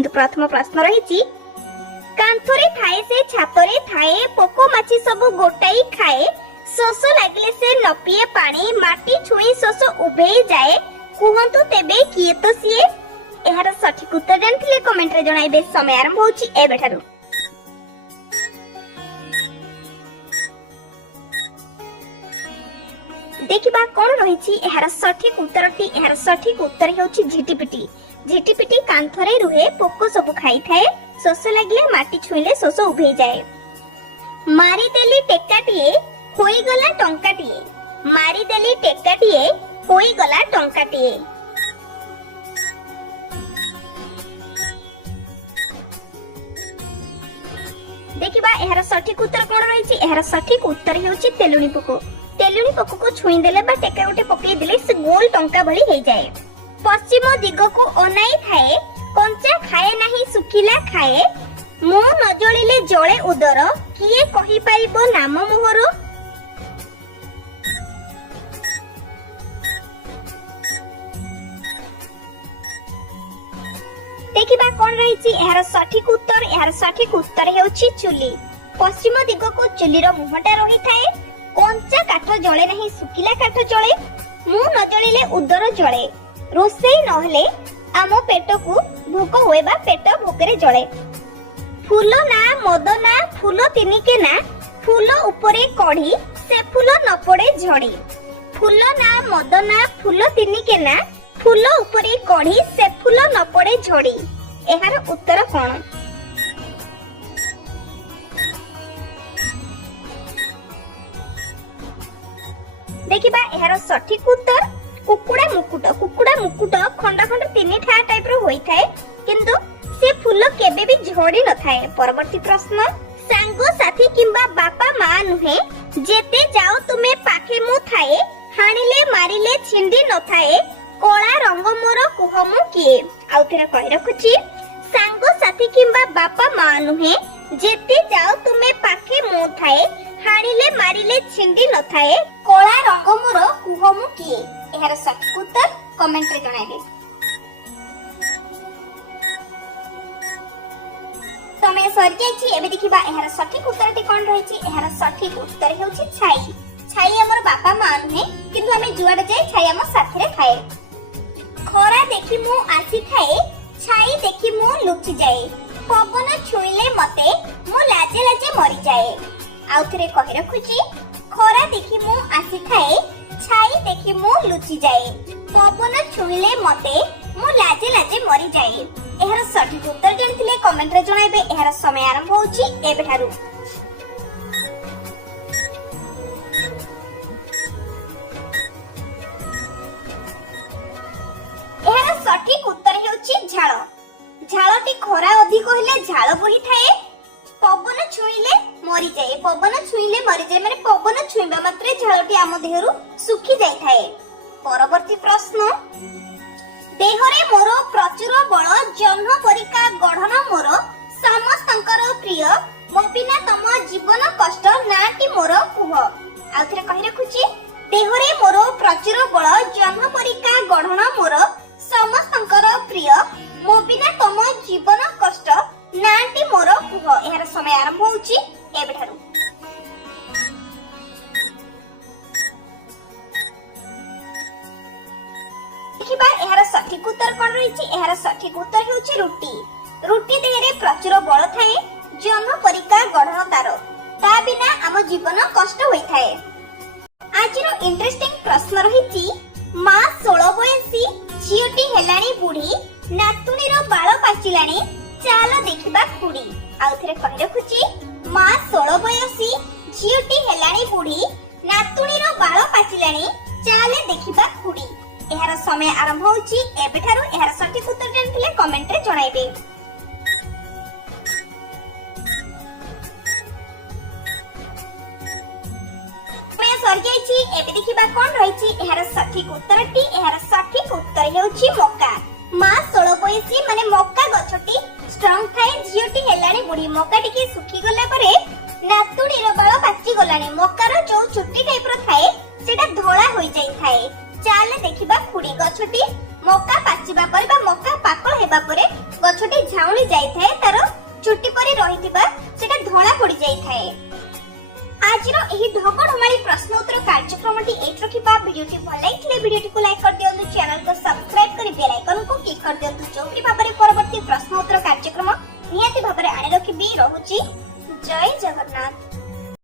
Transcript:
देखंतु प्रथम प्रश्न रही कांथरे थाए से छातरे थाए पोको माछी सब गोटाई खाए शोष लागले से न पिए पानी माटी छुई शोष उभेई जाए कुहंतु तेबे किए तो सिए एहार सठिक उत्तर जानथिले कमेंट रे जणाइबे। समय आरंभ होची एबेठारु। देखिबा कोन रहिछि एहार सठिक उत्तरटी। एहार सठिक उत्तर हेउछि झिटिपिटी। झिटिपिटी कांथरे रुहे पोको सब खाई थाए शोष लागले माटी छुईले शोष उभेई जाए। मारी देली टेकाटिए होई गला टंकाटिए। मारी देली टेकाटिए होई गला टंकाटिए। देखिबा एहार सठिक उत्तर कोन रहिछि। एहार सठिक उत्तर हेउछि तेलुणी पोको। तेलुणी पोको को छुई देले बा टेका गोटे पकई देले से गोल टंका भली हे जाए। पश्चिम दिग को अनाई थाए कंचा खाए नाही सुखिला खाए मु न जळिले जळे उदर किए कहि पाइबो नाम मोहर। देखिबा कोन रहिछि एहार सठिक उत्तर। एहार सठिक उत्तर हेउछि चुली। पश्चिम दिग को चुलीर मुहटा रही थाए कंचा काठ जळे नाही सुखिला काठ जळे मु न जळिले उदर जळे। रोसेई नहले आम पेट को भोक होए बा पेट भोकरे जळे। फूल ना मद ना फूल तिनिके ना फूल उपरे कढ़ी से फूल न पड़े झड़ी। फूल ना मद ना फूल तिनिके ना फूल उपरे कढ़ी से फूल न पड़े झड़ी। एहार उत्तर कोन। देखिबा एहार सठिक उत्तर कुकुड़ा मुकुट। कुकुड़ा मुकुट खंड खंड तीन ठा टाइप रो होई थाए किंतु से फूल केबे भी झड़ी न थाए। परवर्ती प्रश्न सांगो साथी किंबा बापा मां नुहे जेते जाओ तुमे पाखे मु थाए हानिले मारिले छिंडी न थाए कोला रंग मोर कुह मु किए। आउ थेरे कहि रखुची सांगो साथी किंबा बापा मां नुहे जेते जाओ तुमे पाखे मु थाए हानिले मारिले छिंडी न थाए कोला रंग मोर कुह मु किए। एहार सठिक उत्तर कमेंट रे जणाइबे। समय सर जाइछि एबे देखिबा एहार सठिक उत्तरटी कोन रहिछि। एहार सठिक उत्तर हेउछि छाई। छाई हमर बापा मां नुहे किंतु हमें जुआडे जाय छाई हमर साथरे थाए। खरा देखि मु आसी थाए छाई देखि मु लुचि जाए। पवन छुईले मते मु लाजे लाजे मरि जाए। आउ थरे कहि रखुछि खरा देखि मु आसी थाए छाई देखि मु लुचि जाए। पवन छुईले मते मु लाजे लाजे मरि जाए। एहार सठिक उत्तर जानथिले कमेंट रे जणाइबे। एहार समय आरंभ होउछि एबेठारु। एहार सठिक उत्तर हेउछि झाळ। झाळटी खरा अधिक हेले झाळ बही थाए पवन छुईले मरि जाए। पवन छुईले मरि जाए माने पवन छुईबा मात्रे झाळटी आम देहरु सुखी जाय थाए। परवर्ती प्रश्न देहरे मोर प्रचुर बळ जह्न परिका गढन मोर समस्तंकर प्रिय मो बिना तम जीवन कष्ट नाटी मोर कुह। आ थरे कहि रखुची देहरे मोर प्रचुर बळ जह्न परिका गढन मोर समस्तंकर प्रिय मो बिना तम जीवन कष्ट नाटी मोर कुह। एहार समय आरंभ होउची एबेठारु। देखिबा एहार सठिक उत्तर कोन रहिछि। एहार सठिक उत्तर हेउछि रुटी। रुटी देहरे प्रचुर बळ थाए जह्न परिका गढन तार ता बिना आम जीवन कष्ट होई थाए। आजिरो इंटरेस्टिंग प्रश्न रहिछि मां 16 बयसी झियोटी हेलाणी बुढी नातुणीर बाळ पाचिलाणी चाल देखिबा खुडी। आउ थरे कहि रखुछि मां 16 बयसी झियोटी हेलाणी बुढी नातुणीर बाळ पाचिलाणी चाल देखिबा खुडी। एहार समय आरंभ होउछि एबेठारु। एहार सठिक उत्तर जानथिले कमेंट रे जणाइबे। समय सर जाइछि एबे देखिबा कोन रहिछि। एहार सठिक उत्तरटी। एहार सठिक उत्तर हेउछि मक्का। मां 16 बयसी माने मक्का गछटी स्ट्रांग थाए झियोटी हेलाणी बुढी। मक्का टिके सुखी गला परे नातुणीर बाळ पाचि गलाणी। मक्कार जो छुट्टी टाइप रो थाए सेटा धोळा होई जाई थाए। चाले देखिबा खुडी गछटी ମକା ପାଚିବା ପରେ ବା ମକା ପାକଳ ହେବା ପରେ ଗଛଟି ଝାଉଁଳି ଯାଇଥାଏ, ତାର ଚୁଟି ପରି ରହିଥିବା ସେଟା ଧଳା ପଡି ଯାଇଥାଏ। ଆଜିର ଏହି ଢଗଢମାଳି ପ୍ରଶ୍ନ ଉତ୍ତର କାର୍ଯ୍ୟକ୍ରମଟି ଏଇଠି ରଖିବା। ଭିଡିଓଟି ଭଲ ଲାଗିଥିଲେ ଭିଡିଓଟିକୁ ଲାଇକ୍ କରିଦିଅନ୍ତୁ, ଚ୍ୟାନେଲକୁ ସବସ୍କ୍ରାଇବ କରି ବେଲ୍ ଆଇକନକୁ କ୍ଲିକ୍ କରିଦିଅନ୍ତୁ, ଯୋଉଠି ଭାବରେ ପରବର୍ତ୍ତୀ ପ୍ରଶ୍ନ ଉତ୍ତର କାର୍ଯ୍ୟକ୍ରମ ନିହାତି ଭାବରେ ଆଣି ରଖିବି। ରହୁଛି, ଜୟ ଜଗନ୍ନାଥ।